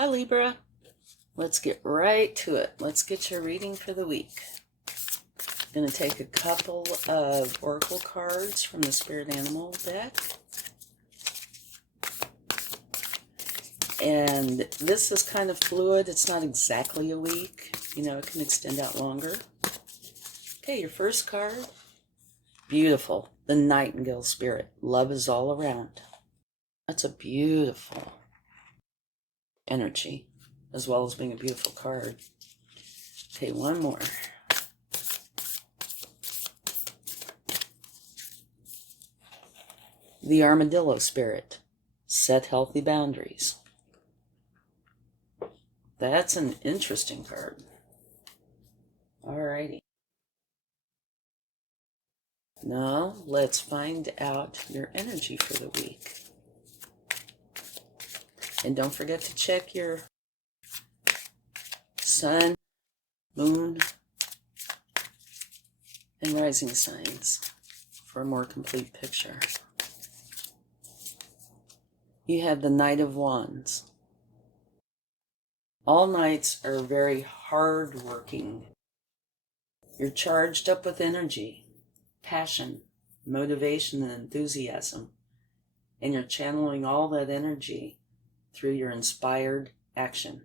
Hi Libra, let's get right to it. Let's get your reading for the week. I'm going to take a couple of oracle cards from the Spirit Animal deck. And this is kind of fluid. It's not exactly a week. You know, it can extend out longer. Okay, your first card. Beautiful. The Nightingale Spirit. Love is all around. That's a beautiful energy, as well as being a beautiful card. Okay, one more. The Armadillo Spirit. Set healthy boundaries. That's an interesting card. Alrighty. Now, let's find out your energy for the week. And don't forget to check your sun, moon, and rising signs for a more complete picture. You have the Knight of Wands. All knights are very hard-working. You're charged up with energy, passion, motivation, and enthusiasm. And you're channeling all that energy through your inspired action.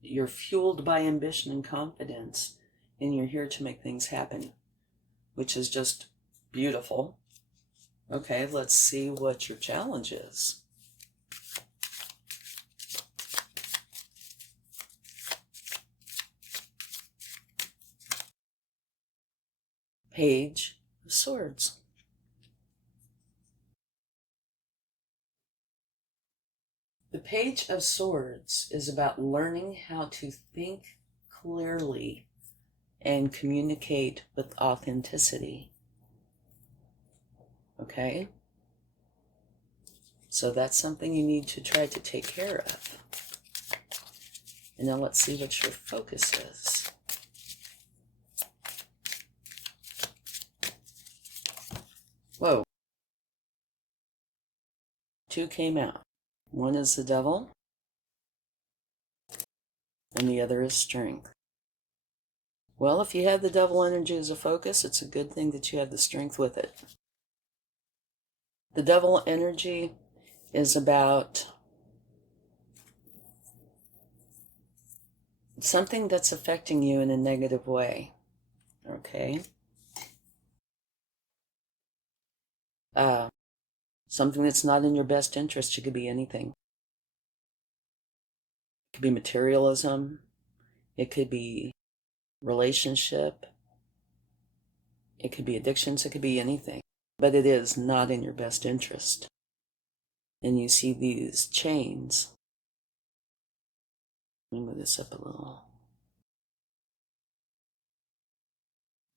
You're fueled by ambition and confidence, and you're here to make things happen, which is just beautiful. Okay, let's see what your challenge is. Page of Swords. The Page of Swords is about learning how to think clearly and communicate with authenticity. Okay? So that's something you need to try to take care of. And now let's see what your focus is. Whoa. Two came out. One is the Devil, and the other is Strength. Well, if you have the Devil energy as a focus, it's a good thing that you have the Strength with it. The Devil energy is about something that's affecting you in a negative way. Okay? Something that's not in your best interest. It could be anything. It could be materialism. It could be relationship. It could be addictions. It could be anything. But it is not in your best interest. And you see these chains. Let me move this up a little.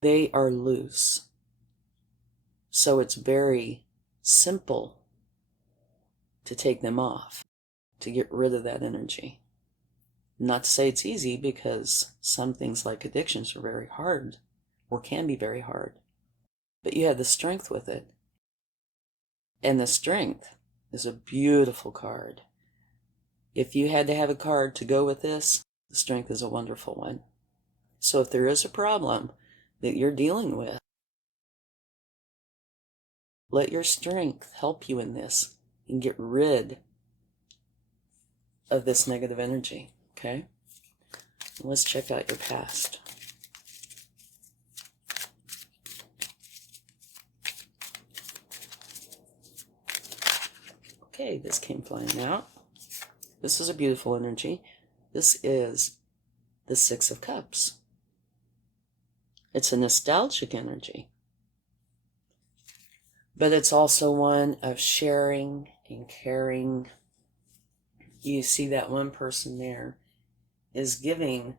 They are loose. So it's very simple to take them off, to get rid of that energy. Not to say it's easy, because some things like addictions are very hard, or can be very hard. But you have the Strength with it. And the Strength is a beautiful card. If you had to have a card to go with this, the Strength is a wonderful one. So if there is a problem that you're dealing with, let your Strength help you in this and get rid of this negative energy, okay? Let's check out your past. Okay, this came flying out. This is a beautiful energy. This is the Six of Cups. It's a nostalgic energy. But it's also one of sharing and caring. You see that one person there is giving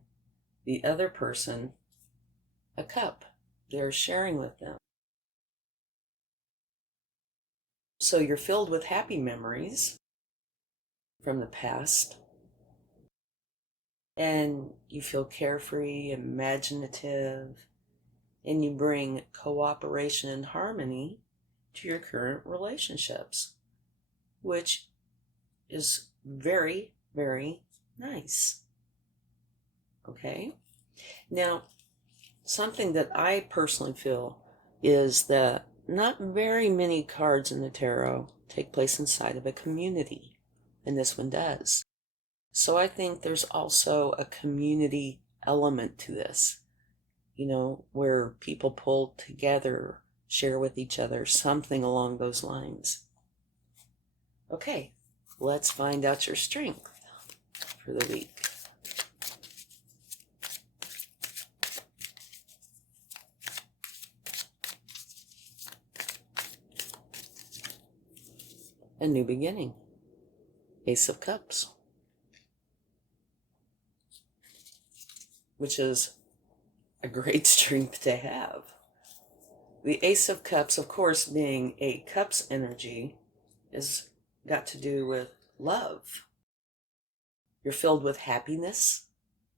the other person a cup. They're sharing with them. So you're filled with happy memories from the past. And you feel carefree, imaginative, and you bring cooperation and harmony to your current relationships, which is very, very nice. Okay? Now, something that I personally feel is that not very many cards in the tarot take place inside of a community, and this one does. So I think there's also a community element to this, where people pull together, share with each other, something along those lines. Okay, let's find out your strength for the week. A new beginning. Ace of Cups. Which is a great strength to have. The Ace of Cups, of course, being a Cups energy, is got to do with love. You're filled with happiness,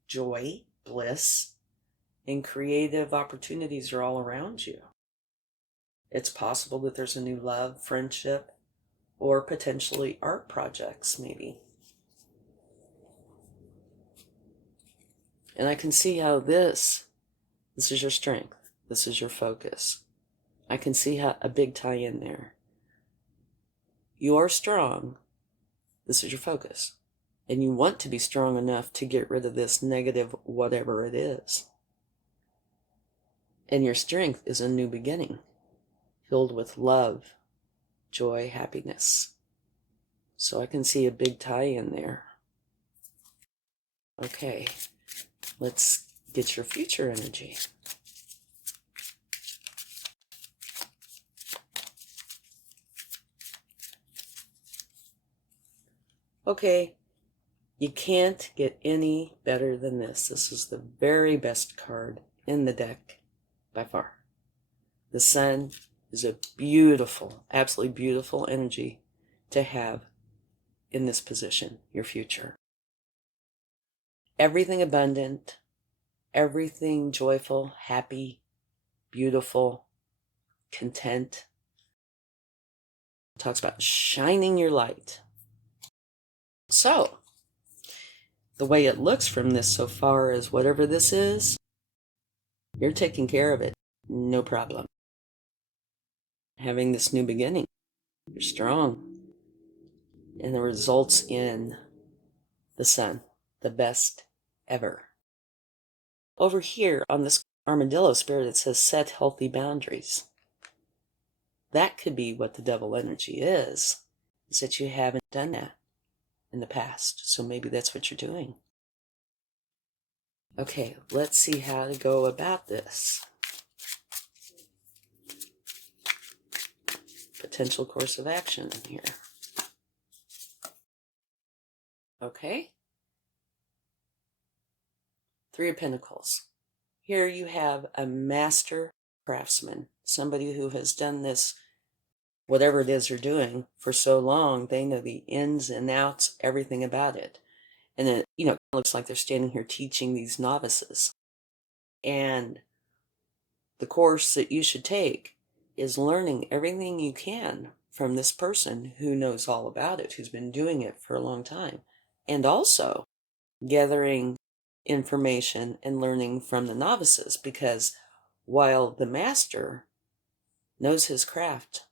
joy, bliss, and creative opportunities are all around you. It's possible that there's a new love, friendship, or potentially art projects, maybe. And I can see how this is your strength. This is your focus. I can see how a big tie in there. You are strong. This is your focus. And you want to be strong enough to get rid of this negative whatever it is. And your strength is a new beginning, filled with love, joy, happiness. So I can see a big tie in there. Okay, let's get your future energy. Okay, you can't get any better than this. This is the very best card in the deck by far. The Sun is a beautiful, absolutely beautiful energy to have in this position, your future. Everything abundant, everything joyful, happy, beautiful, content. It talks about shining your light. So, the way it looks from this so far is whatever this is, you're taking care of it, no problem. Having this new beginning, you're strong. And the results in the Sun, the best ever. Over here on this armadillo spirit, it says set healthy boundaries. That could be what the devil energy is that you haven't done that in the past. So maybe that's what you're doing. Okay, let's see how to go about this. Potential course of action here. Okay. 3 of Pentacles. Here you have a master craftsman, somebody who has done this, whatever it is you're doing, for so long, they know the ins and outs, everything about it. And it, it looks like they're standing here teaching these novices. And the course that you should take is learning everything you can from this person who knows all about it, who's been doing it for a long time. And also gathering information and learning from the novices, because while the master knows his craft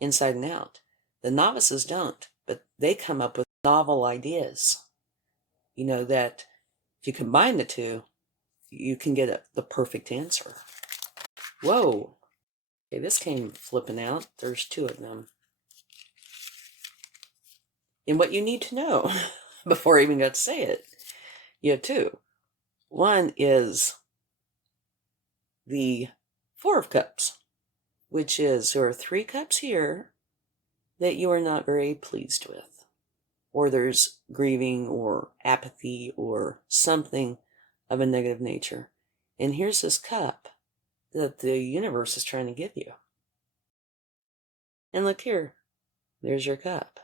inside and out, the novices don't, but they come up with novel ideas, that if you combine the two, you can get the perfect answer. Whoa. Okay, this came flipping out. There's 2 of them. And what you need to know before I even got to say it, you have 2. One is the 4 of Cups, which is there are 3 cups here that you are not very pleased with, or there's grieving or apathy or something of a negative nature. And here's this cup that the universe is trying to give you. And look here, there's your cup.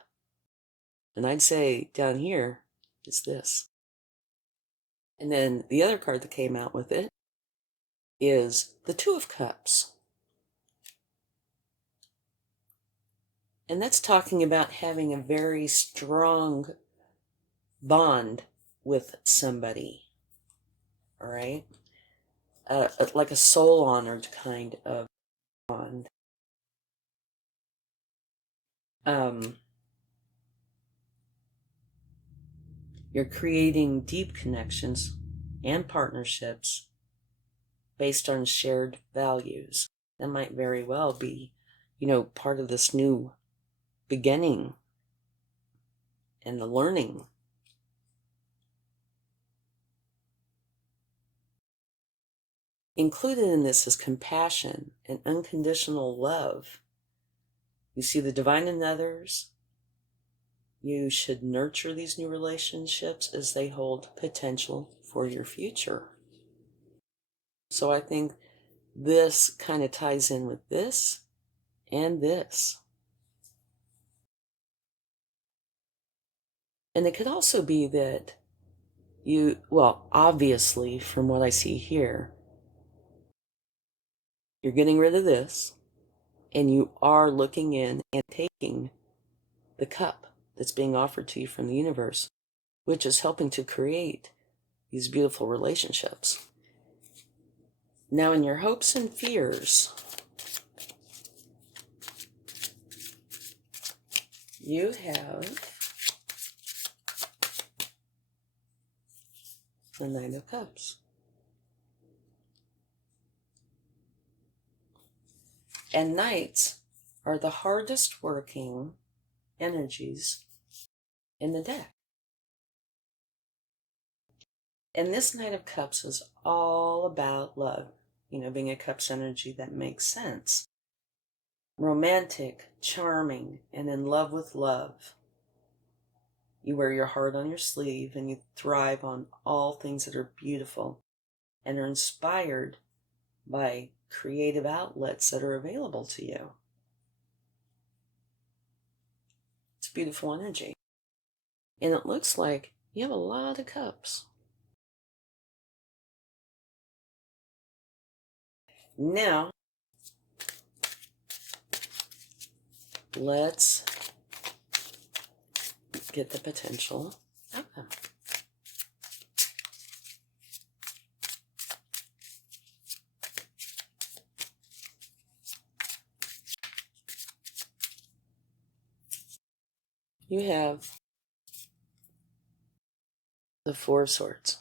And I'd say down here is this. And then the other card that came out with it is the 2 of Cups. And that's talking about having a very strong bond with somebody, all right? Like a soul-honored kind of bond. You're creating deep connections and partnerships based on shared values. That might very well be, part of this new beginning and the learning. Included in this is compassion and unconditional love. You see the divine in others. You should nurture these new relationships as they hold potential for your future. So I think this kind of ties in with this and this. And it could also be that obviously, from what I see here, you're getting rid of this, and you are looking in and taking the cup that's being offered to you from the universe, which is helping to create these beautiful relationships. Now, in your hopes and fears, you have the Nine of Cups. And Knights are the hardest working energies in the deck. And this Knight of Cups is all about love, being a Cups energy that makes sense. Romantic, charming, and in love with love. You wear your heart on your sleeve and you thrive on all things that are beautiful and are inspired by creative outlets that are available to you. It's beautiful energy. And it looks like you have a lot of cups. Now, let's get the potential outcome. You have the Four of Swords,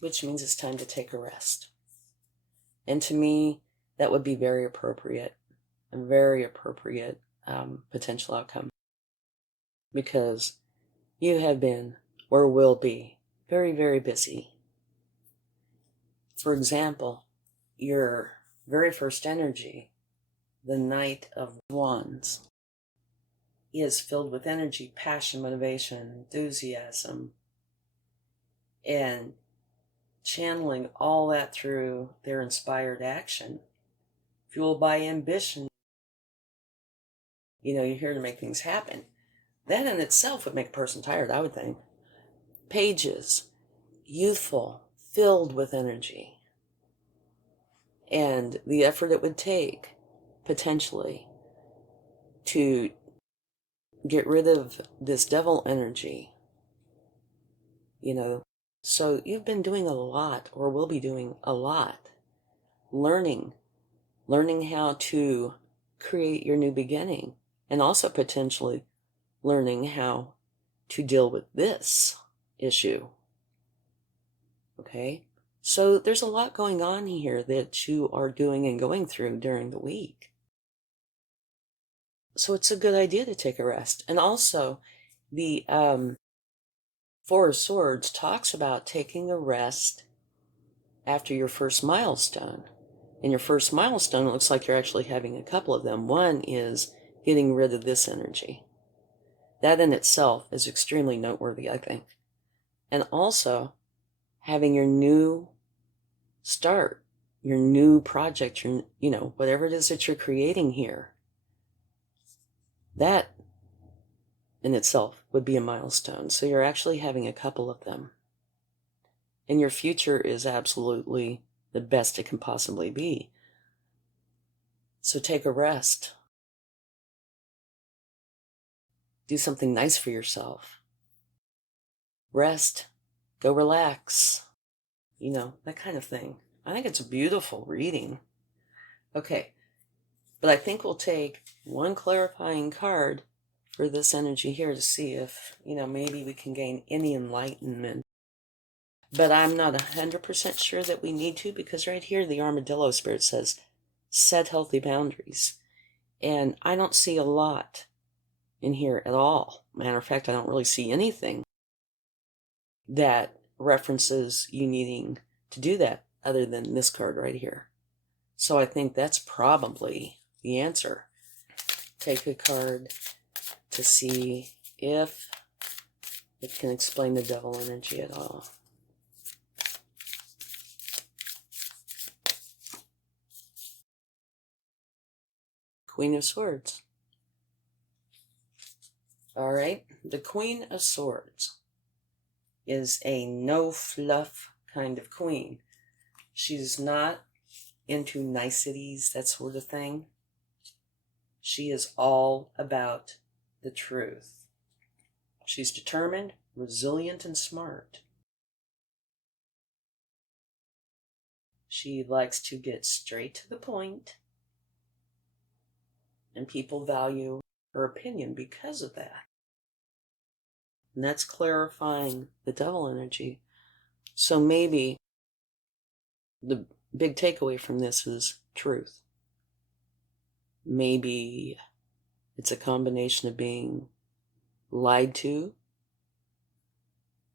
which means it's time to take a rest. And to me, that would be very appropriate, a very appropriate potential outcome, because you have been, or will be, very, very busy. For example, your very first energy, the Knight of Wands, is filled with energy, passion, motivation, enthusiasm, and channeling all that through their inspired action, fueled by ambition. You're here to make things happen. That in itself would make a person tired, I would think. Pages, youthful, filled with energy. And the effort it would take, potentially, to get rid of this devil energy. So you've been doing a lot, or will be doing a lot, learning how to create your new beginning, and also potentially learning how to deal with this issue. Okay? So there's a lot going on here that you are doing and going through during the week. So it's a good idea to take a rest. And also, the Four of Swords talks about taking a rest after your first milestone. And your first milestone, it looks like you're actually having a couple of them. One is getting rid of this energy. That in itself is extremely noteworthy, I think. And also, having your new start, your new project, whatever it is that you're creating here, that in itself would be a milestone. So you're actually having a couple of them. And your future is absolutely the best it can possibly be. So take a rest. Do something nice for yourself. Rest. Go relax. You know, that kind of thing. I think it's a beautiful reading. Okay. But I think we'll take one clarifying card for this energy here to see if, maybe we can gain any enlightenment. But I'm not 100% sure that we need to, because right here the armadillo spirit says, set healthy boundaries. And I don't see a lot in here at all. Matter of fact, I don't really see anything that references you needing to do that other than this card right here. So I think that's probably the answer. Take a card to see if it can explain the devil energy at all. Queen of Swords. All right, the Queen of Swords is a no fluff kind of queen. She's not into niceties, that sort of thing. She is all about the truth. She's determined, resilient, and smart. She likes to get straight to the point, and people value her opinion because of that. And that's clarifying the devil energy. So maybe the big takeaway from this is truth. Maybe it's a combination of being lied to,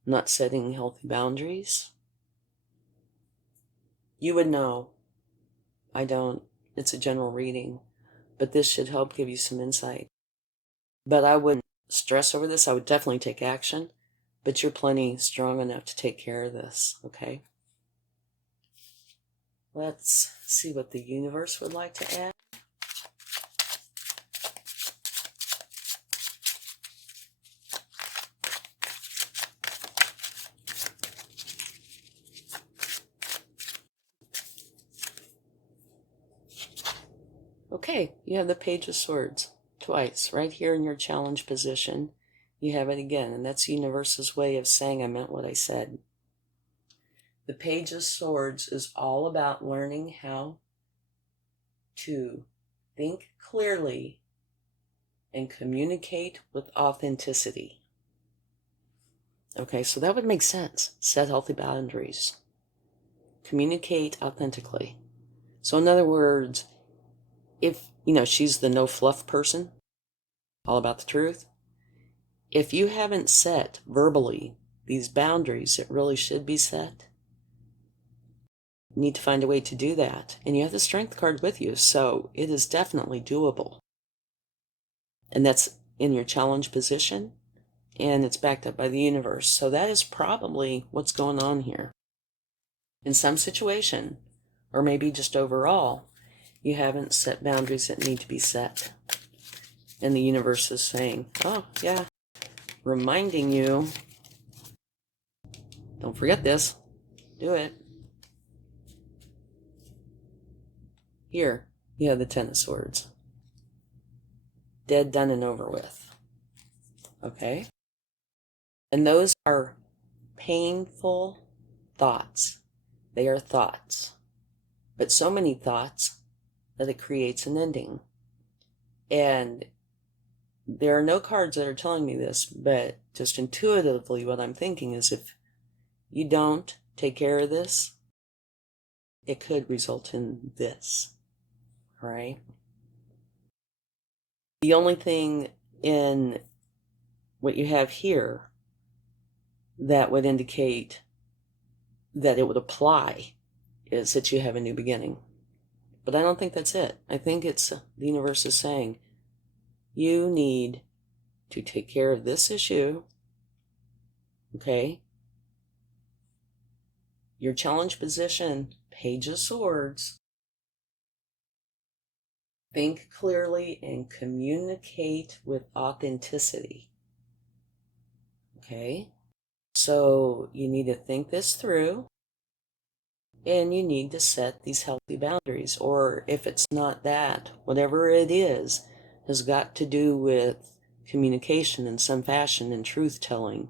not setting healthy boundaries. You would know. I don't. It's a general reading. But this should help give you some insight. But I wouldn't stress over this. I would definitely take action. But you're plenty strong enough to take care of this, okay? Let's see what the universe would like to add. Okay, you have the Page of Swords twice, right here in your challenge position. You have it again, and that's the universe's way of saying I meant what I said. The Page of Swords is all about learning how to think clearly and communicate with authenticity. Okay, so that would make sense. Set healthy boundaries. Communicate authentically. So in other words, if, she's the no fluff person, all about the truth. If you haven't set verbally these boundaries that really should be set, you need to find a way to do that. And you have the Strength card with you, so it is definitely doable. And that's in your challenge position, and it's backed up by the universe. So that is probably what's going on here. In some situation, or maybe just overall, you haven't set boundaries that need to be set. And the universe is saying, oh, yeah, reminding you, don't forget this, do it. Here, you have the Ten of Swords. Dead, done, and over with. Okay? And those are painful thoughts. They are thoughts. But so many thoughts that it creates an ending. And there are no cards that are telling me this, but just intuitively what I'm thinking is if you don't take care of this, it could result in this. All right? The only thing in what you have here that would indicate that it would apply is that you have a new beginning. But I don't think that's it. I think it's the universe is saying, you need to take care of this issue, okay? Your challenge position, Page of Swords. Think clearly and communicate with authenticity, okay? So you need to think this through, and you need to set these healthy boundaries. Or if it's not that, whatever it is, has got to do with communication in some fashion and truth-telling.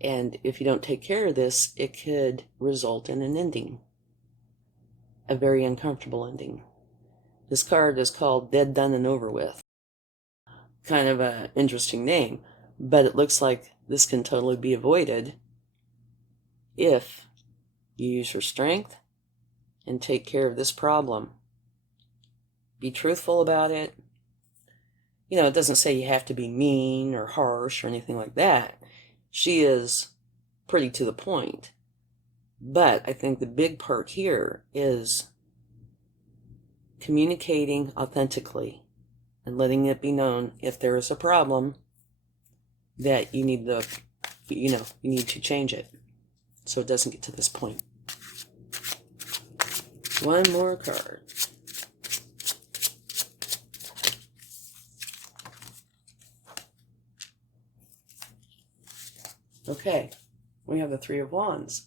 And if you don't take care of this, it could result in an ending, a very uncomfortable ending. This card is called Dead, Done, and Over With. Kind of an interesting name, but it looks like this can totally be avoided if you use your strength and take care of this problem. Be truthful about it. You know, it doesn't say you have to be mean or harsh or anything like that. She is pretty to the point. But I think the big part here is communicating authentically and letting it be known if there is a problem that you need to change it so it doesn't get to this point. One more card. Okay, we have the Three of Wands.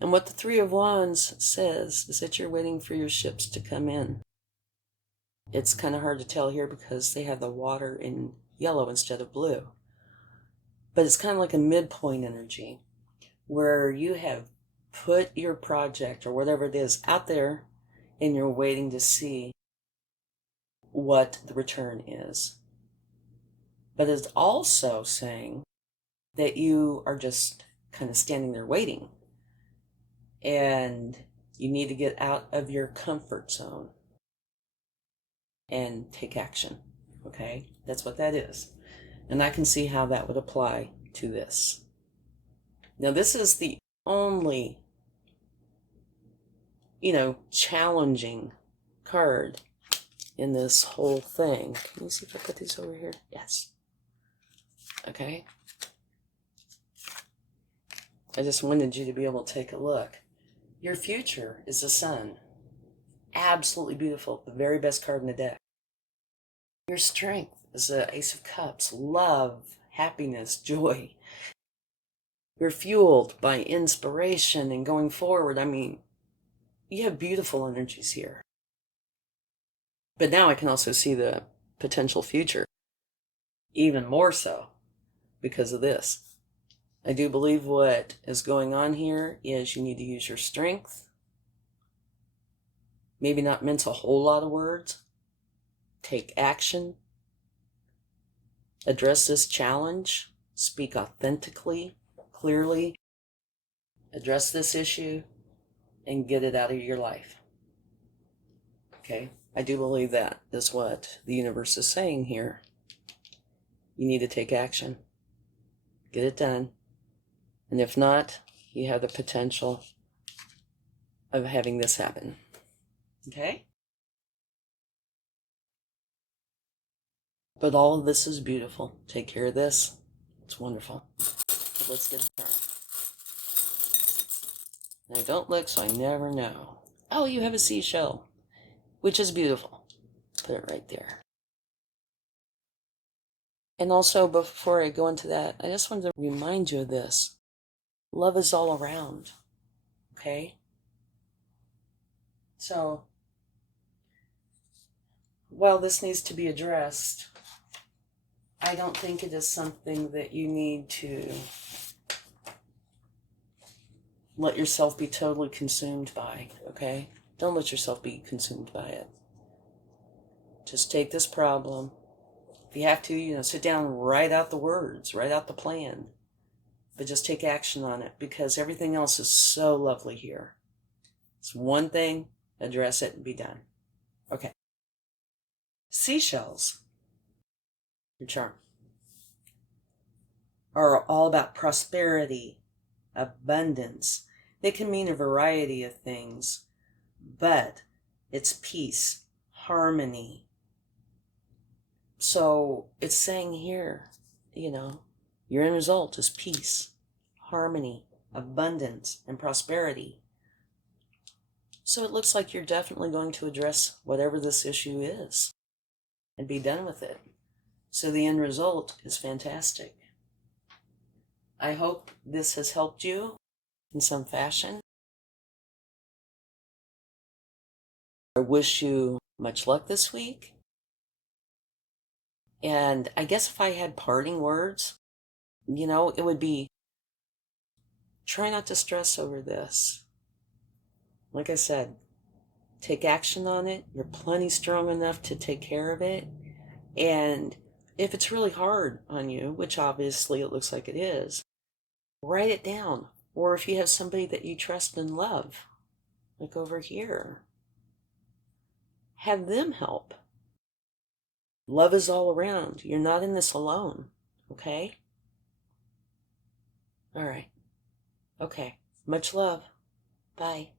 And what the Three of Wands says is that you're waiting for your ships to come in. It's kind of hard to tell here because they have the water in yellow instead of blue. But it's kind of like a midpoint energy where you have put your project or whatever it is out there and you're waiting to see what the return is. But it's also saying that you are just kind of standing there waiting. And you need to get out of your comfort zone and take action. Okay? That's what that is. And I can see how that would apply to this. Now, this is the only, challenging card in this whole thing. Can you see if I put these over here? Yes. Okay. I just wanted you to be able to take a look. Your future is the sun. Absolutely beautiful. The very best card in the deck. Your strength is the Ace of Cups. Love, happiness, joy. You're fueled by inspiration and going forward. I mean, you have beautiful energies here. But now I can also see the potential future. Even more so because of this. I do believe what is going on here is you need to use your strength. Maybe not mince a whole lot of words. Take action. Address this challenge. Speak authentically, clearly. Address this issue and get it out of your life. Okay? I do believe that is what the universe is saying here. You need to take action. Get it done. And if not, you have the potential of having this happen. Okay? But all of this is beautiful. Take care of this. It's wonderful. But let's get started. And I don't look, so I never know. Oh, you have a seashell, which is beautiful. Put it right there. And also, before I go into that, I just wanted to remind you of this. Love is all around. Okay? So, while this needs to be addressed, I don't think it is something that you need to let yourself be totally consumed by, okay? Don't let yourself be consumed by it. Just take this problem. If you have to, sit down and write out the words, write out the plan. But just take action on it because everything else is so lovely here. It's one thing, address it and be done. Okay. Seashells, your charm, are all about prosperity, abundance. They can mean a variety of things, but it's peace, harmony. So it's saying here, your end result is peace, harmony, abundance, and prosperity. So it looks like you're definitely going to address whatever this issue is and be done with it. So the end result is fantastic. I hope this has helped you in some fashion. I wish you much luck this week. And I guess if I had parting words, it would be try not to stress over this. Like I said, take action on it. You're plenty strong enough to take care of it. And if it's really hard on you, which obviously it looks like it is, write it down. Or if you have somebody that you trust and love, like over here, have them help. Love is all around. You're not in this alone. Okay? All right. Okay. Much love. Bye.